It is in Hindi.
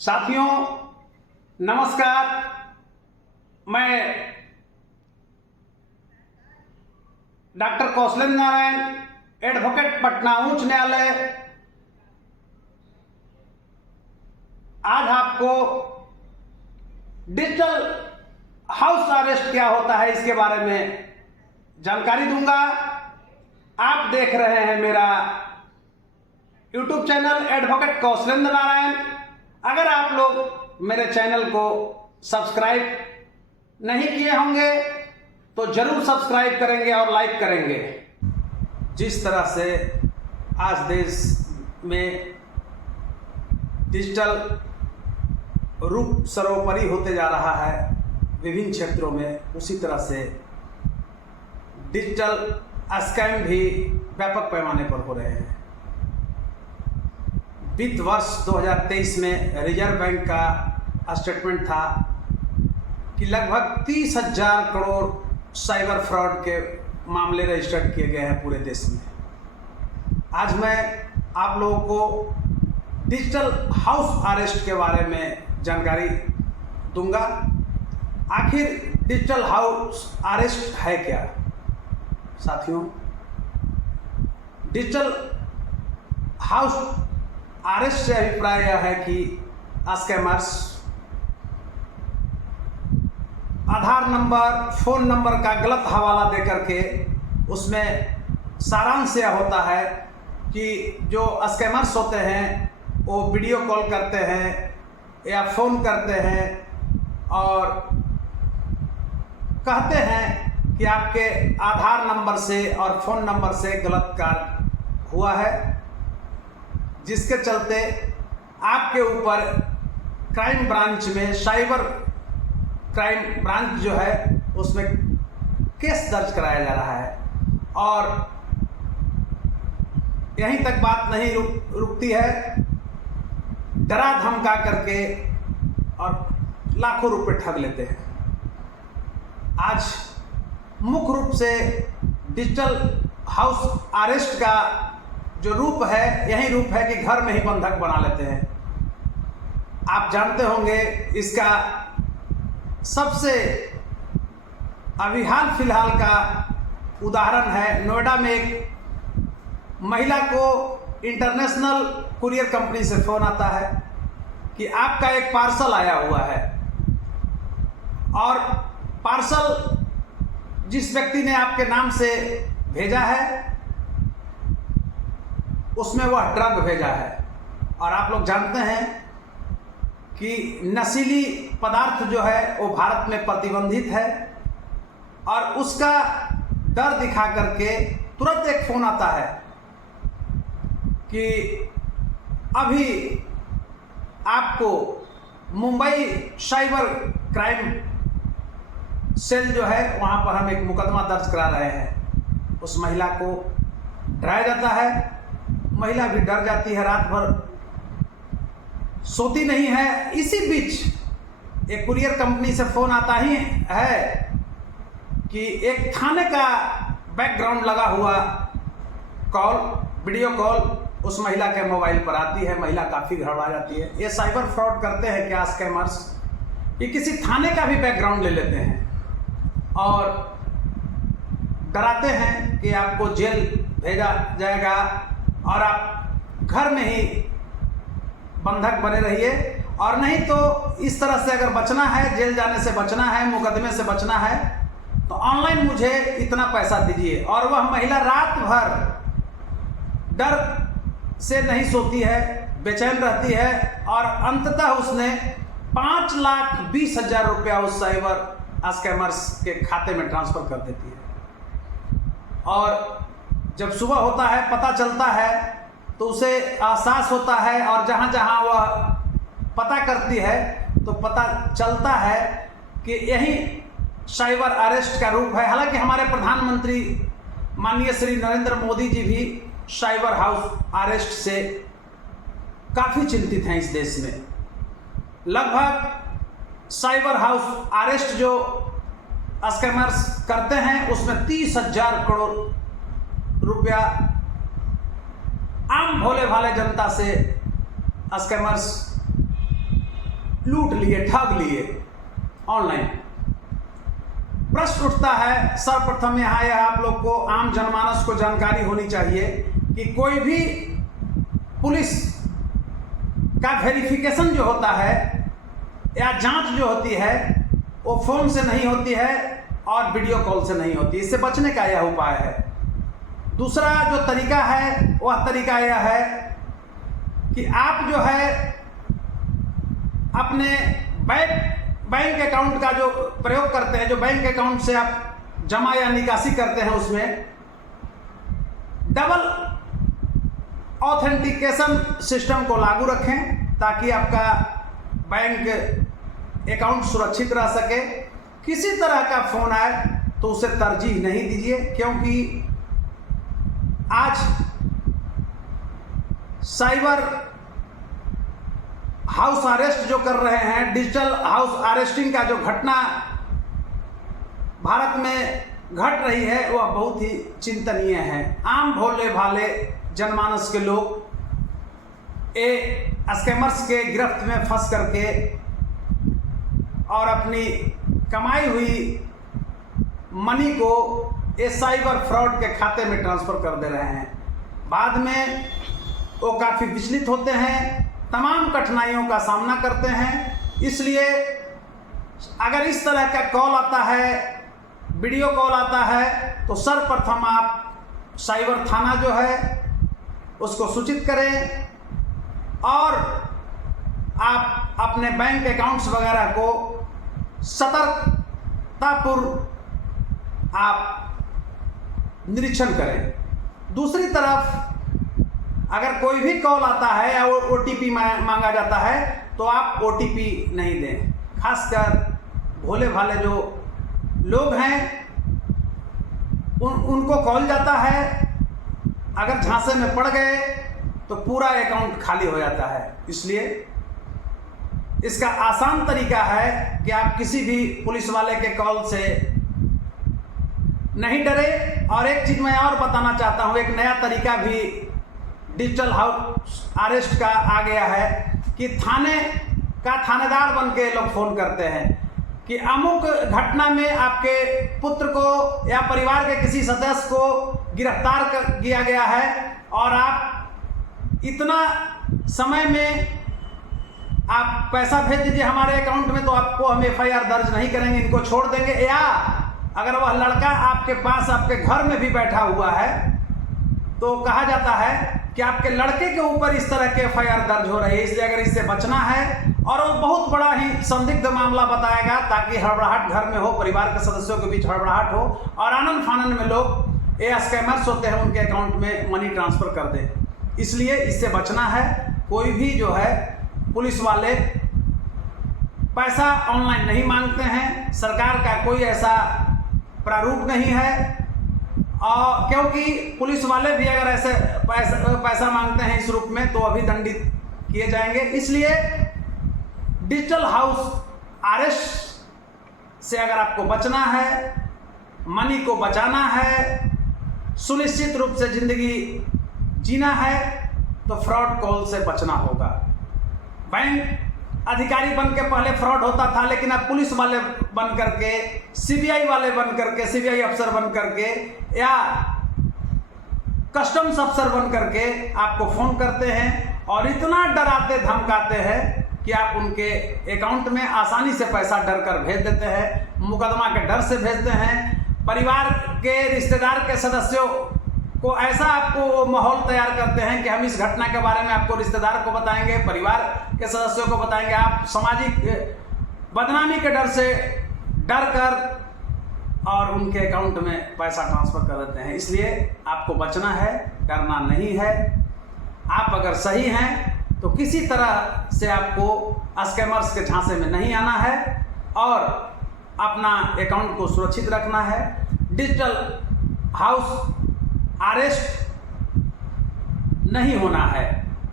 साथियों नमस्कार। मैं डॉक्टर कौशलेंद्र नारायण, एडवोकेट, पटना उच्च न्यायालय, आज आपको डिजिटल हाउस अरेस्ट क्या होता है इसके बारे में जानकारी दूंगा। आप देख रहे हैं मेरा YouTube channel advocate Kaushlendra Narayan. अगर आप लोग मेरे चैनल को सब्सक्राइब नहीं किए होंगे तो जरूर सब्सक्राइब करेंगे और लाइक करेंगे। जिस तरह से आज देश में डिजिटल रूप सर्वोपरि होते जा रहा है विभिन्न क्षेत्रों में, उसी तरह से डिजिटल स्कैम भी व्यापक पैमाने पर हो रहे हैं। वित्त वर्ष 2023 में रिजर्व बैंक का स्टेटमेंट था कि लगभग 30,000 करोड़ साइबर फ्रॉड के मामले रजिस्टर्ड किए गए हैं पूरे देश में। आज मैं आप लोगों को डिजिटल हाउस अरेस्ट के बारे में जानकारी दूंगा। आखिर डिजिटल हाउस अरेस्ट है क्या? साथियों, डिजिटल हाउस अरेस्ट से अभिप्राय यह है कि स्कैमर्स आधार नंबर, फोन नंबर का गलत हवाला देकर के उसमें सारांश यह होता है कि जो स्कैमर्स होते हैं वो वीडियो कॉल करते हैं या फ़ोन करते हैं और कहते हैं कि आपके आधार नंबर से और फ़ोन नंबर से गलत कार्य हुआ है, जिसके चलते आपके ऊपर क्राइम ब्रांच में, साइबर क्राइम ब्रांच जो है उसमें केस दर्ज कराया जा रहा है। और यहीं तक बात नहीं रुकती है, डरा धमका करके और लाखों रुपए ठग लेते हैं। आज मुख्य रूप से डिजिटल हाउस अरेस्ट का जो रूप है, यही रूप है कि घर में ही बंधक बना लेते हैं। आप जानते होंगे इसका सबसे अभी हाल फिलहाल का उदाहरण है, नोएडा में एक महिला को इंटरनेशनल कुरियर कंपनी से फ़ोन आता है कि आपका एक पार्सल आया हुआ है और पार्सल जिस व्यक्ति ने आपके नाम से भेजा है उसमें वह ड्रग भेजा है। और आप लोग जानते हैं कि नशीली पदार्थ जो है वो भारत में प्रतिबंधित है, और उसका डर दिखा करके तुरंत एक फ़ोन आता है कि अभी आपको मुंबई साइबर क्राइम सेल जो है वहाँ पर हम एक मुकदमा दर्ज करा रहे हैं। उस महिला को डराया जाता है, महिला भी डर जाती है, रात भर सोती नहीं है। इसी बीच एक कुरियर कंपनी से फ़ोन आता ही है कि एक थाने का बैकग्राउंड लगा हुआ कॉल, वीडियो कॉल उस महिला के मोबाइल पर आती है। महिला काफ़ी घबरा जाती है। ये साइबर फ्रॉड करते हैं क्या स्कैमर्स, ये किसी थाने का भी बैकग्राउंड ले लेते हैं और डराते हैं कि आपको जेल भेजा जाएगा और आप घर में ही बंधक बने रहिए, और नहीं तो इस तरह से अगर बचना है, जेल जाने से बचना है, मुकदमे से बचना है तो ऑनलाइन मुझे इतना पैसा दीजिए। और वह महिला रात भर डर से नहीं सोती है, बेचैन रहती है, और अंततः उसने 5,20,000 रुपया उस साइबर स्कैमर्स के खाते में ट्रांसफ़र कर देती है। और जब सुबह होता है, पता चलता है तो उसे एहसास होता है, और जहाँ जहाँ वह पता करती है तो पता चलता है कि यही साइबर अरेस्ट का रूप है। हालांकि हमारे प्रधानमंत्री माननीय श्री नरेंद्र मोदी जी भी साइबर हाउस अरेस्ट से काफ़ी चिंतित हैं इस देश में। लगभग साइबर हाउस अरेस्ट जो स्कैमर्स करते हैं उसमें 30,000 करोड़ रुपया आम भोले भाले जनता से स्कैमर्स लूट लिए, ठग लिए ऑनलाइन। प्रश्न उठता है, सर्वप्रथम यहाँ यह आप लोग को, आम जनमानस को जानकारी होनी चाहिए कि कोई भी पुलिस का वेरिफिकेशन जो होता है या जांच जो होती है वो फोन से नहीं होती है और वीडियो कॉल से नहीं होती। इससे बचने का यह उपाय है। दूसरा जो तरीका है वह तरीका यह है कि आप जो है अपने बैंक अकाउंट का जो प्रयोग करते हैं, जो बैंक अकाउंट से आप जमा या निकासी करते हैं, उसमें डबल ऑथेंटिकेशन सिस्टम को लागू रखें ताकि आपका बैंक अकाउंट सुरक्षित रह सके। किसी तरह का फोन आए तो उसे तरजीह नहीं दीजिए, क्योंकि आज साइबर हाउस अरेस्ट जो कर रहे हैं, डिजिटल हाउस अरेस्टिंग का जो घटना भारत में घट रही है वह बहुत ही चिंतनीय है। आम भोले भाले जनमानस के लोग स्कैमर्स के गिरफ्त में फंस करके और अपनी कमाई हुई मनी को साइबर फ्रॉड के खाते में ट्रांसफर कर दे रहे हैं। बाद में वो काफ़ी विचलित होते हैं, तमाम कठिनाइयों का सामना करते हैं। इसलिए अगर इस तरह का कॉल आता है, वीडियो कॉल आता है, तो सर्वप्रथम आप साइबर थाना जो है उसको सूचित करें और आप अपने बैंक अकाउंट्स वगैरह को सतर्कतापूर्वक आप निरीक्षण करें। दूसरी तरफ अगर कोई भी कॉल आता है या OTP मांगा जाता है तो आप OTP नहीं दें। खासकर भोले भाले जो लोग हैं उनको कॉल जाता है, अगर झांसे में पड़ गए तो पूरा अकाउंट खाली हो जाता है। इसलिए इसका आसान तरीका है कि आप किसी भी पुलिस वाले के कॉल से नहीं डरे। और एक चीज मैं और बताना चाहता हूं, एक नया तरीका भी डिजिटल हाउस अरेस्ट का आ गया है कि थाने का थानेदार बन के लोग फोन करते हैं कि अमुक घटना में आपके पुत्र को या परिवार के किसी सदस्य को गिरफ्तार किया गया है और आप इतना समय में आप पैसा भेज दीजिए हमारे अकाउंट में, तो आपको हम FIR दर्ज नहीं करेंगे, इनको छोड़ देंगे। या अगर वह लड़का आपके पास आपके घर में भी बैठा हुआ है तो कहा जाता है कि आपके लड़के के ऊपर इस तरह के FIR दर्ज हो रही है। इसलिए अगर इससे बचना है, और वो बहुत बड़ा ही संदिग्ध मामला बताएगा ताकि हड़बड़ाहट घर में हो, परिवार के सदस्यों के बीच हड़बड़ाहट हो और आनंद फानन में लोग ये स्कैमर्स होते हैं उनके अकाउंट में मनी ट्रांसफर कर दें। इसलिए इससे बचना है। कोई भी जो है पुलिस वाले पैसा ऑनलाइन नहीं मांगते हैं, सरकार का कोई ऐसा प्रारूप नहीं है, और क्योंकि पुलिस वाले भी अगर ऐसे पैसा मांगते हैं इस रूप में तो अभी दंडित किए जाएंगे। इसलिए डिजिटल हाउस अरेस्ट से अगर आपको बचना है, मनी को बचाना है, सुनिश्चित रूप से जिंदगी जीना है, तो फ्रॉड कॉल से बचना होगा। बैंक अधिकारी बन के पहले फ्रॉड होता था, लेकिन अब पुलिस वाले बन करके, CBI वाले बन करके, CBI अफसर बन करके या कस्टम्स अफसर बन करके आपको फोन करते हैं और इतना डराते धमकाते हैं कि आप उनके अकाउंट में आसानी से पैसा डर कर भेज देते हैं, मुकदमा के डर से भेजते हैं। परिवार के रिश्तेदार के सदस्यों को ऐसा आपको माहौल तैयार करते हैं कि हम इस घटना के बारे में आपको रिश्तेदार को बताएंगे, परिवार के सदस्यों को बताएंगे। आप सामाजिक बदनामी के डर से डर कर और उनके अकाउंट में पैसा ट्रांसफर कर देते हैं। इसलिए आपको बचना है, करना नहीं है। आप अगर सही हैं तो किसी तरह से आपको स्कैमर्स के झांसे में नहीं आना है और अपना अकाउंट को सुरक्षित रखना है। डिजिटल हाउस अरेस्ट नहीं होना है।